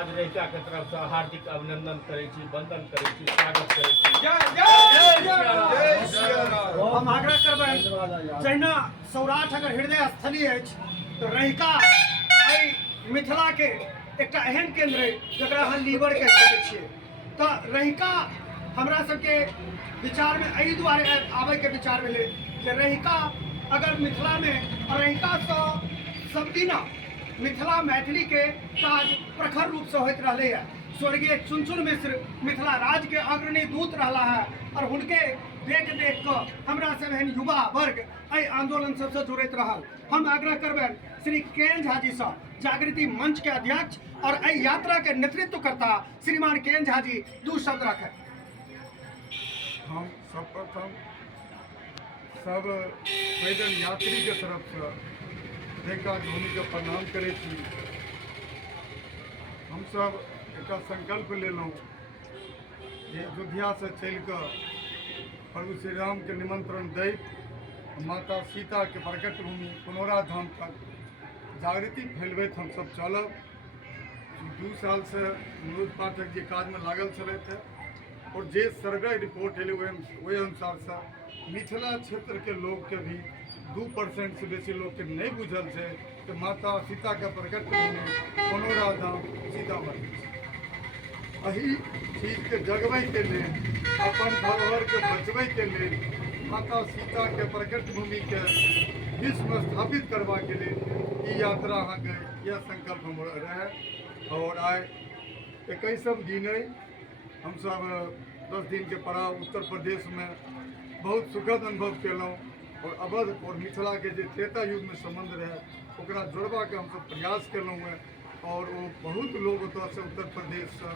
आज रहिका के तरफ से हार्दिक अभिनंदन करै छी, वंदन करै छी, स्वागत करै छी। हम आग्रह करबै जहिना सौराठ अगर हृदय स्थली अछि तऽ रहिका एहि मिथिला के एकटा एहन केंद्र अछि जकरा अहाँ लीवर कहि सकै छियै। तऽ रहिका हमरा सबके विचार में एहि दुआरे आबै के विचार भेलै जे रहिका अगर मिथिला में रहिका सँ सबदिना मिथिला मैथिली के काज प्रखर रूप से होइत रहले है। स्वर्गीय चुनचुन मिश्र मिथिला राज के अग्रणी दूत रहला है और उनके देख देख कर हमरा सब एहन युवा वर्ग एहि आंदोलन सबसे जुड़ैत रहल। हम आग्रह करबैन श्री के एन झा जी से, जागृति मंच के अध्यक्ष और एहि यात्रा के नेतृत्व करता श्रीमान के एन झा जी दू शब्द रखें। हम सर्वप्रथम सब पैदल यात्री के तरफ से रहिका भूमि के प्रणाम करे छी। हम सब एक संकल्प लेलहुँ जे अयोध्या से चल कर प्रभु श्री राम के निमंत्रण दैत माता सीता के प्रकट भूमि पुनौरा धाम तक जागृति फैलबैत हम सब चलब। 2 साल से मनोज पाठक जी काज में लागल छलथि है और जे सर्वे रिपोर्ट एले ओहि अनुसार से मिथिला क्षेत्र के लोग के भी 2% से बेसी लोग के नहीं बुझल है कि माता सीता के प्रकट भूमि पुनौरा धाम सीतामढ़ी। एही चीज के जगबै के लिए अपन धरोहर के बचबै के लिए माता सीता के प्रकट भूमि के विश्व में स्थापित करवा के लिए ई यात्रा अहाँ के यह संकल्प हम रहे। और आए 21 दिन है हम सब 10 दिन के पड़ाव उत्तर प्रदेश में बहुत सुखद अनुभव केलहुँ और अवध और मिथिला के जो त्रेता युग में संबंध रहे ओकरा जोड़वा के हम सब प्रयास केलहुँ है। और वो बहुत लोग से उत्तर प्रदेश से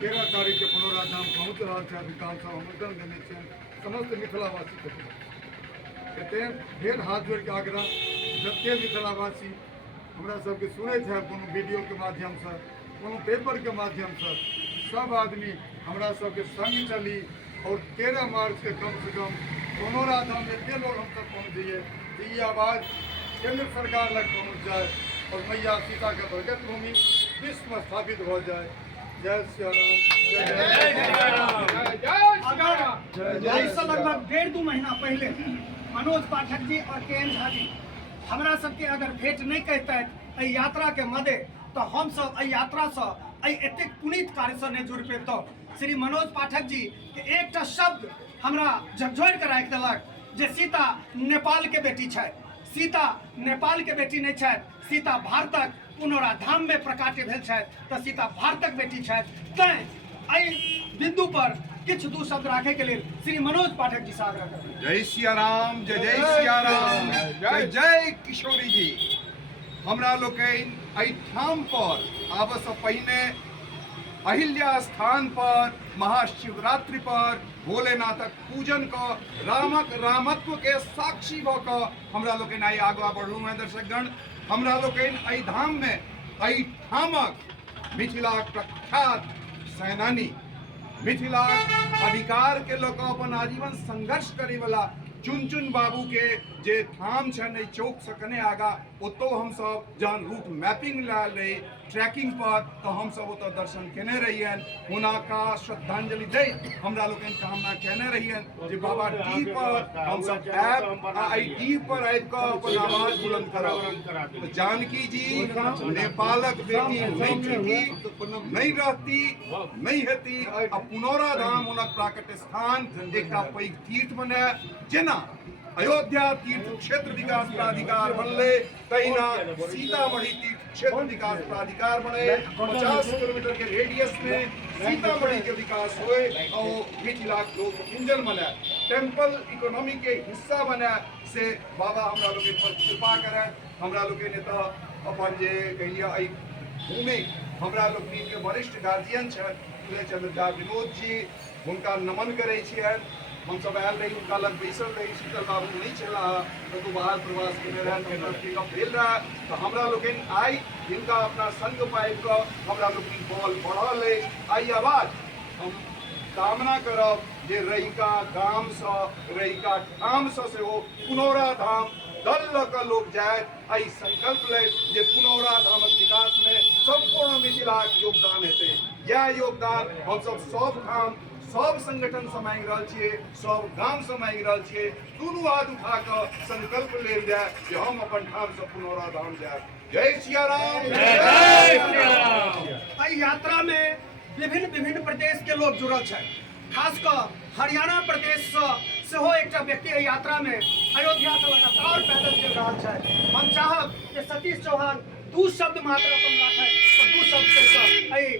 13 तारीख के पुनौरा धाम पहुँच रहा है। अधिकांश आमंत्रण देने से समस्त मिथिलावासी के ढेर हाथ जोड़ के आग्रह जते मिथिलावासी हमरा सबके सुनैत है कोनो वीडियो के माध्यम से कोनो पेपर के माध्यम से सब आदमी हमरा सबके संग चली और 13 मार्च के कम से कम पुनौरा धाम में ये लोग हम तक पहुँच जाइए कि ये आवाज़ केंद्र सरकार तक पहुँच जाए और मैया सीता का प्रकट भूमि विश्व में स्थापित हो जाए। जय श्री राम। अगर लगभग 1.5-2 महीना पहले मनोज पाठक जी और के एन झा जी हमरा सबके अगर भेंट नहीं कहते एहि यात्रा के मदे तो हम सब एहि यात्रा से एहि एतेक पुनीत कार्य से नहीं जुड़ पेतौ। श्री मनोज पाठक जी के एकटा शब्द हमरा झकझोर के राखि देलक जे सीता नेपाल के बेटी छै। सीता नेपाल के बेटी नहीं छै, सीता भारतक पुनौरा धाम में प्रकाट्य भेल छै तो सीता भारतक बेटी छै। तैं एहि बिंदु पर किछु 2 शब्द राखे के लिए श्री मनोज पाठक जी से आग्रह करब। जय सिया राम, जय जय सिया राम, जय जय किशोरी जी। हमरा लोकनि एहि ठाम पर आबऽ से पहिने अहिल्या स्थान पर महाशिवरात्रि पर भोलेनाथक पूजन क रामक रामत्व के साक्षी भ क हमरा लोकनि आई आगाँ बढ़लहुँ हैं। दर्शकगण, हमरा लोकनि एहि धाम में एहि ठामक मिथिलाक प्रख्यात सेनानी, मिथिलाक अधिकार के लोक अपन आजीवन संघर्ष करे वाला चुनचुन बाबू के जे धाम छन एहि चौक से कने आगा ओतो हम सब जहन रूट मैपिंग लायल रही ट्रैकिंग पर तो हम सब ओतो दर्शन केने रहियन। हुनका श्रद्धांजलि दे हमरा लोकनि कामना केने रहियन जे बाबा डी पर हम सब ऐप आई डी पर आबि क अपन आवाज बुलंद करब। तो जानकी जी नेपालक बेटी नहीं थी, नहीं रहती, नहीं हेती। अब पुनौरा धाम हुनक प्राकट स्थान एकटा पैघ तीर्थ बने जेना अयोध्या तीर्थ क्षेत्र विकास प्राधिकार बनले तहिना सीतामढ़ी तीर्थ क्षेत्र विकास प्राधिकार बने। 50 किलोमीटर के रेडियस में सीतामढ़ी के विकास हुए और मिथिला लोग इंजन बने, टेम्पल इकोनॉमी के हिस्सा बने से बाबा हमरा लोग पर कृपा करे। हमरा लोग नेता अपन जे कहिया एहि भूमि हमरा लोग के वरिष्ठ गार्जियन छथि चंद्र झा विनोद जी हुनका नमन करे छियन। हम सब आयल रही उनका लग बैसल रही, शीतल बाबू नहीं चला तो बाहर प्रवास के भेल रहा तो हमरा लोकनि आई जिनका अपना संग पाइब क हमरा लोकनि बल बढ़ल है। आई आवाज हम कामना करब जे रहिका गाम से रहिका ठाम से सेहो पुनौरा धाम दल ल क लोग जाए। आई संकल्प ले जे पुनौरा धामक विकास में संपूर्ण मिथिला लाख योगदान हेतै। यह योगदान हम सब ठाम सब संगठन से मांग रहल छियै, सब गांव से मांग रहल छियै। दुनू हाथ उठा कऽ संकल्प लेल जाय कि हम अपन ठाम से पुनौरा धाम जायब। जय सिया राम, जय सिया राम। एहि यात्रा में विभिन्न प्रदेश के लोग जुड़ल छै। खास कर हरियाणा प्रदेश से सेहो एकटा व्यक्ति एहि यात्रा में अयोध्या से लगातार पैदल चल रहा है। हम चाहब कि सतीश चौहान दू शब्द मात्र अपन राखै और दू शब्द कहिकऽ एहि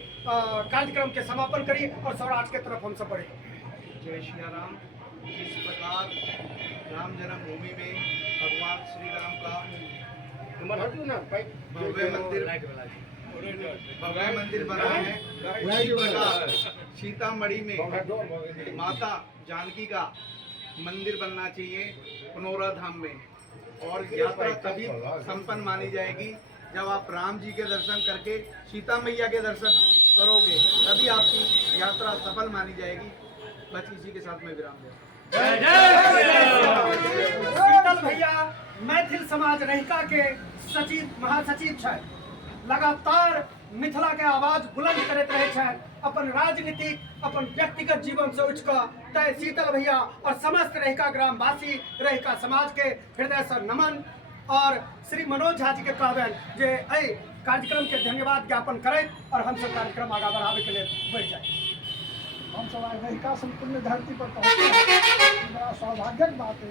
कार्यक्रम के समापन करी और सौराठ के तरफ हम सब बढ़ी। जय श्री राम। जिस प्रकार राम जन्मभूमि में भगवान श्री राम का भव्य मंदिर बना है, उसी प्रकार सीतामढ़ी में माता जानकी का मंदिर बनना चाहिए पुनौरा धाम में। और यात्रा तभी संपन्न मानी जाएगी जब आप राम जी के दर्शन करके सीता मैया के दर्शन करोगे, तभी आपकी यात्रा सफल मानी जाएगी। बस इसी के साथ मैं विराम देता हूं। शीतल भैया मैथिल समाज रहिका के सचिव महासचिव छै। लगातार मिथिला के आवाज बुलंद करते रहे छै। अपन राजनीतिक अपन व्यक्तिगत जीवन से उठ कर तय शीतल भैया और समस्त रहिका ग्रामवासी रहिका समाज के हृदय से नमन। और श्री मनोज झा जी के कहबनि जे एहि कार्यक्रम के धन्यवाद ज्ञापन करैत और हम सब कार्यक्रम आगा बढ़ावे के लिए बढ़ जाए। हम सब आइ रहिका संपूर्ण धरती पर पहुँचे हैं, बड़ा सौभाग्यक बात है।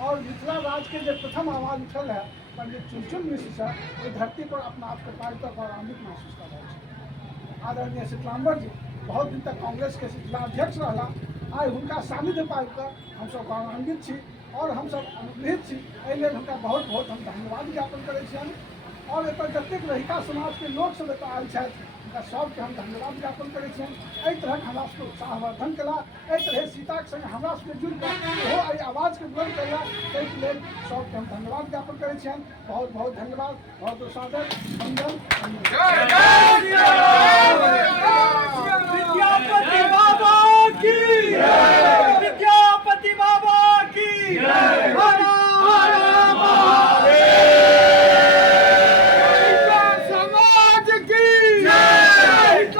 और मिथिला राज के जो प्रथम आवाज उठल है पंडित चुनचुन मिश्र से, ओहि धरती पर अपना आपके पारित गौरवान्वित महसूस कर रहे हैं। आदरणीय शीतलाम्बर जी बहुत दिन तक कांग्रेस के जिलाध्यक्ष रहा, आई हुनका सानिध्य पाबिकऽ हम सब गौरवान्वित छी और हम सब अनुग्रहित छी। एहि लेल हुनका बहुत बहुत हम धन्यवाद ज्ञापन करै छियनि। और एकर जतेक रहिका समाज के लोक सब एतऽ आयल छथि हुनका सबके हम धन्यवाद ज्ञापन करै छियनि। एहि तरहक हमरा सबके उत्साहवर्धन केला, एहि तरह सीताक संग हमरा सबके जुड़ि कऽ ओहो एहि आवाज के बुलंद केला, ताहि लेल सबके हम धन्यवाद ज्ञापन करै छियनि। बहुत बहुत धन्यवाद, बहुत सादर वंदन।